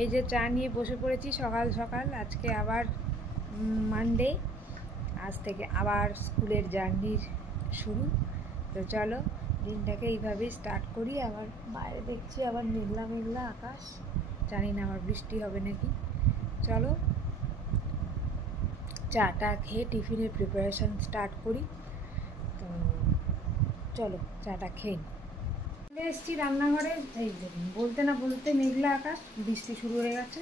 এই যে চা নিয়ে বসে পড়েছি সকাল সকাল। আজকে আবার মানডে, আজ থেকে আবার স্কুলের জার্নির শুরু। তো চলো দিনটাকে এইভাবেই স্টার্ট করি। আবার বাইরে দেখছি আবার মেঘলা মেঘলা আকাশ, জানি না আবার বৃষ্টি হবে নাকি। চলো চাটা খেয়ে টিফিনের প্রিপারেশান স্টার্ট করি। তো চলো চাটা খেয়ে চলে এসেছি রান্নাঘরে। এই দেখুন, বলতে না বলতে মেঘলা আকাশ, বৃষ্টি শুরু হয়ে গেছে।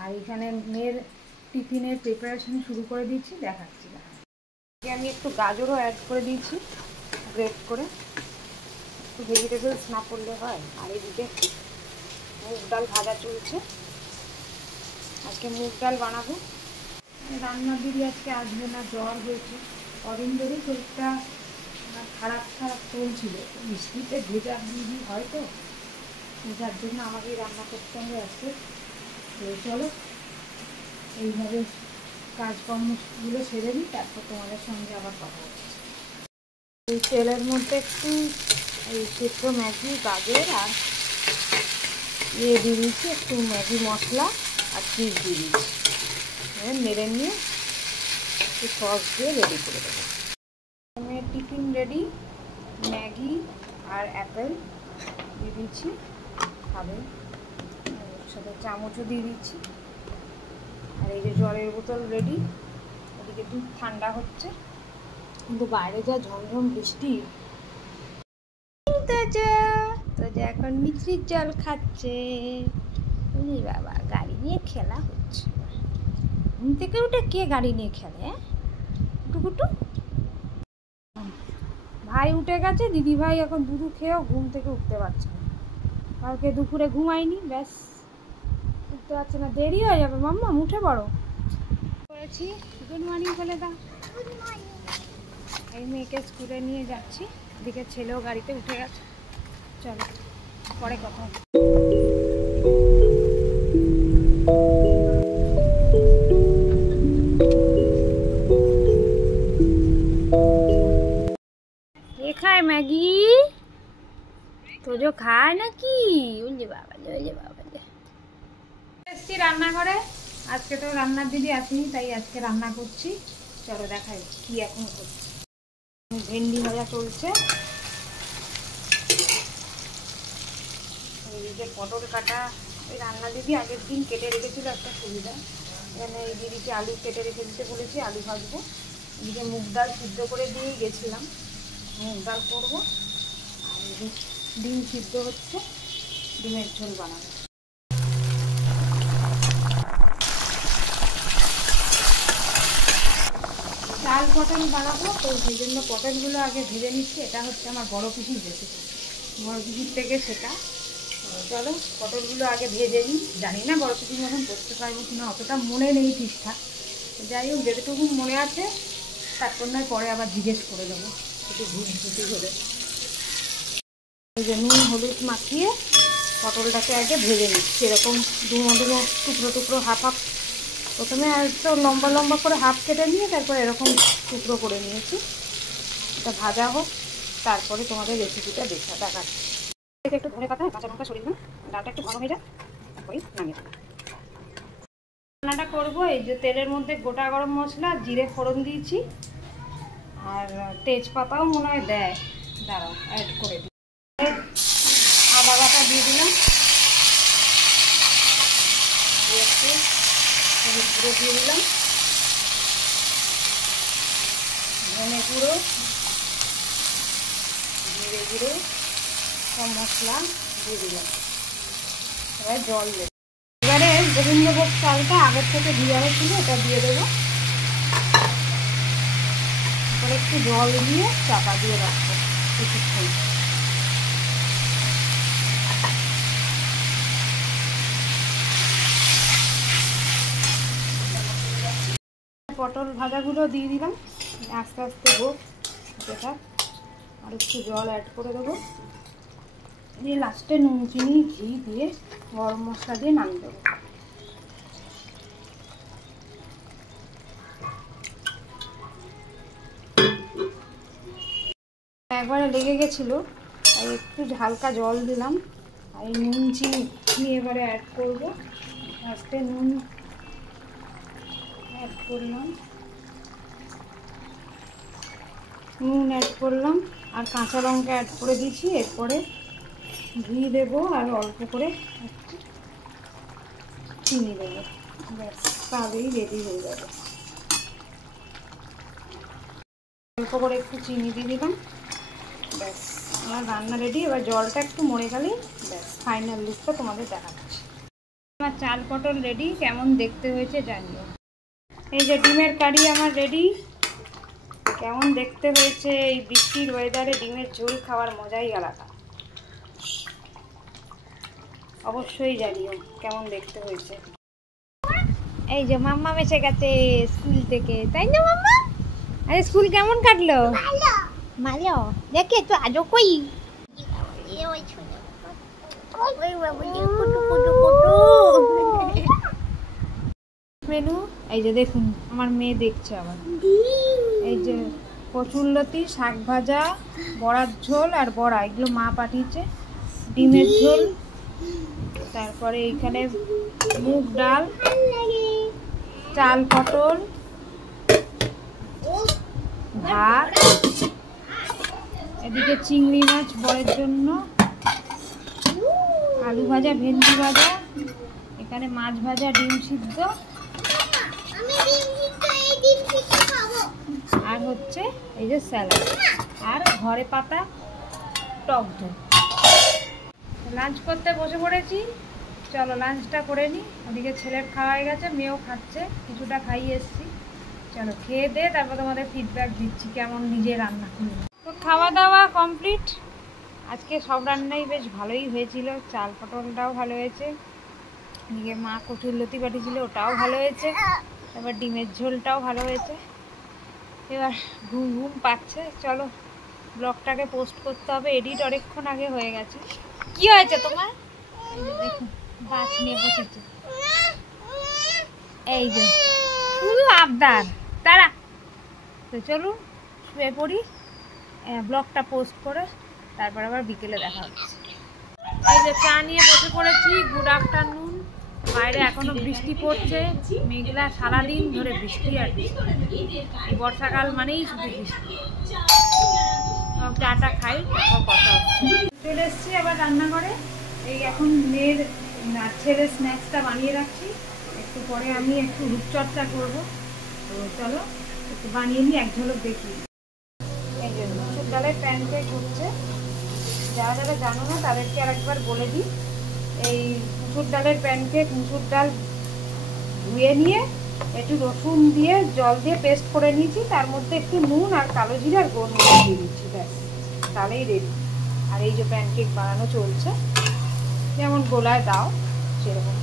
আর এখানে মেয়ের টিফিনের প্রিপারেশান শুরু করে দিয়েছি, দেখাচ্ছি। আমি একটু গাজরও অ্যাড করে দিয়েছি গ্রেট করে, একটু ভেজিটেবলস না করলে হয়। আর এদিকে মুগ ডাল ভাজা চলছে, আজকে মুগ ডাল বানাবো। রান্নার দিদি আজকে আসবে না, জ্বর হয়েছে। কদিন ধরেই শরীরটা খারাপ চলছিল, বৃষ্টিতে ভেজা দিদি হয়তো, যার জন্য আমাকেই রান্না করতে হবে আজকে। তো চলো এইভাবে কাজকর্মগুলো সেরে নিই, তারপর তোমাদের সঙ্গে আবার কথা হচ্ছে। এই তেলের মধ্যে একটু এই সেদ্ধ ম্যাগি, গাজর আর দিয়ে দিয়েছি, একটু ম্যাগি মশলা আর চিজ দিয়ে দিয়েছি। নেড়ে নিয়ে একটু সস দিয়ে রেডি করে দেবো। মেয়ের টিফিন রেডি, ম্যাগি আর অ্যাপেল দিয়ে দিচ্ছি, খাবে। ওর সাথে চামচও দিয়ে দিচ্ছি। আর এই যে জলের বোতল রেডি। ওদিকে দুধ ঠান্ডা হচ্ছে, কিন্তু বাইরে যা ঝমঝম বৃষ্টি। তো যে এখন মিষ্টির জল খাচ্ছে। বুঝলি বাবা, গাড়ি নিয়ে খেলা হচ্ছে। ঘুম থেকে উঠে কে গাড়ি নিয়ে খেলে? টুকুটু ভাই উঠে গেছে, দিদি ভাই এখন দুধু খেয়েও ঘুম থেকে উঠতে পারছে না। কালকে দুপুরে ঘুমায়নি, ব্যাস উঠতে পারছে না। দেরি হয়ে যাবে মাম্মা, উঠে পড়ো। করেছি গুড মর্নিং বলে দাও। এই মেয়েকে স্কুলে নিয়ে যাচ্ছি, এদিকে ছেলেও গাড়িতে উঠে গেছে। চলো পরে কথা। কে খায় ম্যাগি? তোজো খায় নাকি? বুঝলি বাবা, এসছি রান্নাঘরে। আজকে তো রান্নার দিদি আসেনি, তাই আজকে রান্না করছি। চলো দেখাই কি এখন করছি। ভেন্ডি ভাজা চলছে, এইদিকে পটল কাটা। ওই রান্না দিদি আগের দিন কেটে রেখেছিল, একটা সুবিধা। এখানে এই দিদিকে আলু কেটে রেখে দিতে বলেছি, আলু ভাজবো। এদিকে মুগ ডাল সিদ্ধ করে দিয়েই গেছিলাম, মুগ ডাল করবো। আর এদিকে ডিম সিদ্ধ হচ্ছে, ডিমের ঝোল বানাবো। ডাল পটল বানাবো, তো সেই জন্য পটলগুলো আগে ভেজে নিচ্ছি। এটা হচ্ছে আমার বড় পিসির রেসিপি, বড় পিসির থেকে সেটা। চলো পটলগুলো আগে ভেজে নিই। জানি না বড় পিসির মতন করতে পারবো কিনা, অতটা মনে নেই ঠিকঠাক। যাই হোক, যেটুকু মনে আছে তারপর নয় পরে আবার জিজ্ঞেস করে দেবো একটু ভুল ত্রুটি হলে। এই যে নুন হলুদ মাখিয়ে পটলটাকে আগে ভেজে নিচ্ছি, এরকম ডুমো ডুমো টুকরো টুকরো হাফ হাফ। প্রথমে আর একটু লম্বা লম্বা করে হাফ কেটে নিয়ে তারপর এরকম টুকরো করে নিয়েছি। এটা ভাজা হোক, তারপরে তোমাদের রেসিপিটা দেখাচ্ছি। একটু ধনে পাতা, কাঁচা লঙ্কা সরিয়ে দিলাম, ডালটা একটু ঘন হয়ে যায়, তারপরে নামিয়ে দেবো। রান্নাটা করবো। এই যে তেলের মধ্যে গোটা গরম মশলা, জিরে ফোড়ন দিয়েছি, আর তেজপাতাও মনে হয় দেয়, দাঁড়াও অ্যাড করে দিই। আদা বাটা দিয়ে দিলাম, একটু হলুদ গুঁড়ো দিয়ে দিলাম, ধনে গুঁড়ো, জিরে গুঁড়ো, সব মশলা দিয়ে দিলাম। এবার জল দেব। এবারে গোবিন্দভোগ চালটা আগের থেকে ভিজানো ছিল, এটা দিয়ে দেবো। এবারে একটু জল দিয়ে চাপা দিয়ে রাখবো কিছুক্ষণ। পটল ভাজাগুলো দিয়ে দিলাম, আস্তে আস্তে হোক যেটা। আর একটু জল অ্যাড করে দেবো, দিয়ে লাস্টে নুন চিনি ঘি দিয়ে গরম মশলা দিয়ে নামিয়ে দেবো। একবারে লেগে গেছিলো, তাই একটু হালকা জল দিলাম। আর এই নুন চিনি চাটনি এবারে অ্যাড করব। ফার্স্টে নুন অ্যাড করলাম, আর কাঁচা লঙ্কা অ্যাড করে দিয়েছি। এরপরে ঘি দেবো আর অল্প করে একটু চিনি দেবো, ব্যাস তাহলেই রেডি হয়ে যাবে। অল্প করে একটু চিনি দিয়ে দিলাম, ব্যাস আমার রান্না রেডি। এবার জলটা একটু মরে গেলেই ব্যাস ফাইনাল লুকটা তোমাদের দেখাচ্ছি। আমার চাল পটল রেডি, কেমন দেখতে হয়েছে জানিও। এই যে ডিমের কারি আমার রেডি, কেমন দেখতে হয়েছে। এই বৃষ্টির ওয়েদারে ডিমের ঝোল খাওয়ার মজাই আলাদা। অবশ্যই জানিও কেমন দেখতে হয়েছে। এই যে মাম্মা এসে গেছে স্কুল থেকে, তাই না মাম্মা? আরে স্কুল কেমন কাটলো? ভালো। দেখে তো আজও কই মেনু। এই যে দেখুন আমার মেয়ে দেখছে আবার। এই যে কচুরলতি, শাক ভাজা, বড়ার ঝোল আর বড়া, এগুলো মা পাঠিয়েছে। ডিমের ঝোল, তারপরে এইখানে মুগ ডাল, চাল পটল, ভাত, এদিকে চিংড়ি মাছ বড়ের জন্য, আলু ভাজা, ভেন্ডি ভাজা, এখানে মাছ ভাজা, ডিম সিদ্ধ, আর হচ্ছে এই যে স্যালাড, আর ঘরে পাতা টক দই। লাঞ্চ করতে বসে পড়েছি, চলো লাঞ্চটা করে নিই। ওদিকে ছেলের খাওয়া হয়ে গেছে, মেয়েও খাচ্ছে, কিছুটা খাইয়ে এসছি। চলো খেয়ে দে, তারপর তোমাদের ফিডব্যাক দিচ্ছি কেমন নিজে রান্না করলাম। তো খাওয়া দাওয়া কমপ্লিট। আজকে সব রান্নাই বেশ ভালোই হয়েছিল। চাল পটলটাও ভালো হয়েছে, এদিকে মা কচুরলতি পাঠিয়েছিল, ওটাও ভালো হয়েছে। তারপর ডিমের ঝোলটাও ভালো হয়েছে। এবার ঘুম ঘুম পাচ্ছে, চলো ব্লগটাকে পোস্ট করতে হবে। এডিট অনেকক্ষণ আগে হয়ে গেছে। কি হয়েছে তোমার? দেখুন গাছ নিয়ে বসেছে, এই যে শুধু আবদার তারা। তো চলুন শুয়ে পড়ি, ব্লগটা পোস্ট করে তারপর আবার বিকেলে দেখা হচ্ছে। এই যে চা নিয়ে বসে পড়েছি। Good afternoon. বাইরে এখনো বৃষ্টি পড়ছে, মেঘলা, সারাদিন ধরে বৃষ্টি আর বৃষ্টি। এই বর্ষাকাল মানেই শুধু বৃষ্টি। চাটা খাই, তারপর কথা হচ্ছে। চলে এসছি আবার রান্নাঘরে। এই এখন মেয়ের ছেলের স্ন্যাক্সটা বানিয়ে রাখছি, একটু পরে আমি একটু রূপচর্চা করবো। তো চলো একটু বানিয়ে নিই, এক ঝলক দেখি। এই যে মুসুর ডালের প্যানকেক হচ্ছে। যারা যারা জানো না তাদেরকে আরেকবার বলে দিই। এই মুসুর ডালের প্যানকেক, মুসুর ডাল ধুয়ে নিয়ে একটু রসুন দিয়ে জল দিয়ে পেস্ট করে নিয়েছি, তার মধ্যে একটু নুন আর কালো জিরা আর গোলমরিচ দিয়ে দিচ্ছি, ব্যাস তাহলেই রেডি। আর এই যে প্যানকেক বানানো চলছে, যেমন গোলায় দাও সেরকম।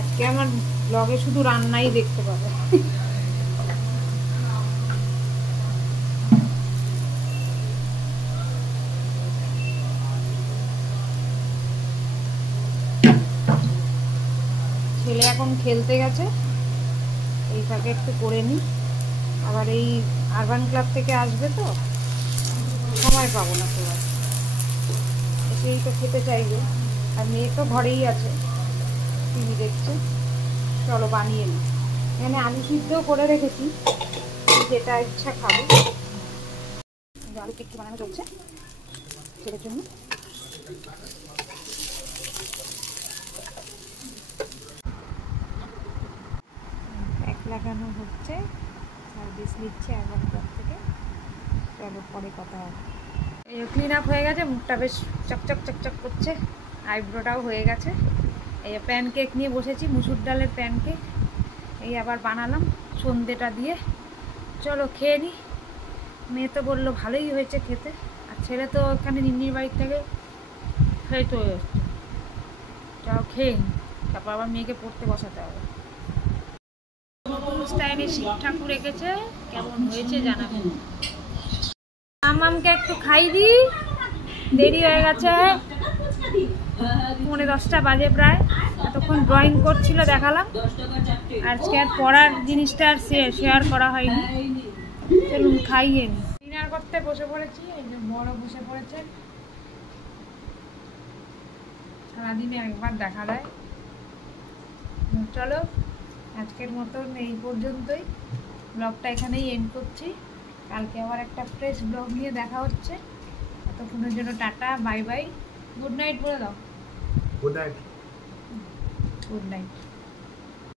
আজকে আমার ব্লগে শুধু রান্নাই দেখতে পাবে। ছেলে এখন খেলতে গেছে, এই ফাঁকে একটু করে নিই। আবার এই আরবান ক্লাব থেকে আসবে তো, সময় পাবো না সবাই, এসেই তো খেতে চাইবে। আর মেয়ে তো ঘরেই আছে, টিভি দেখছে। চলো বানিয়ে নিই। এখানে আলু সিদ্ধও করে রেখেছি, যেটা ইচ্ছা খাবো। আলু টিক্কি বানানো চলছে ছেলের জন্য। এক লাগানো হচ্ছে, সার্ভিস নিচ্ছে একবার ঘর থেকে। চলো পরে কথা হবে। এই ক্লিন আপ হয়ে গেছে, মুখটা বেশ চকচক চকচক করছে, আইব্রোটাও হয়ে গেছে। এই প্যানকেক নিয়ে বসেছি, মুসুর ডালের প্যানকেক। এই আবার বানালাম সন্ধ্যেটা দিয়ে। চলো খেয়ে নিই। মেয়ে তো বললো ভালোই হয়েছে খেতে, আর ছেলে তো এখানে নিম্নির বাড়ির থেকে খেয়ে তো এসছে। চলো খেয়ে নিই, তারপর আবার মেয়েকে পড়তে বসাতে হবে। স্টাইলে শিব ঠাকুর এঁকেছে, কেমন হয়েছে জানাবেন। মামামকে একটু খাই দিই, দেরি হয়ে গেছে, 9:30 বাজে প্রায়। এতক্ষণ ড্রয়িং করছিল দেখালাম, আজকে আর পড়ার জিনিসটা আর শেয়ার করা হয়নি। চলুন খাইয়ে নি। ডিনার করতে বসে পড়েছি, এই যে বড় বসে পড়েছে, সারাদিনে একবার দেখা দেয়। চলো আজকের মতন এই পর্যন্তই, ব্লগটা এখানেই এন্ড করছি। কালকে আবার একটা ফ্রেশ ব্লগ নিয়ে দেখা হচ্ছে। ততক্ষণের জন্য tata, bye bye, good night বলে দাও। Good night. Good night.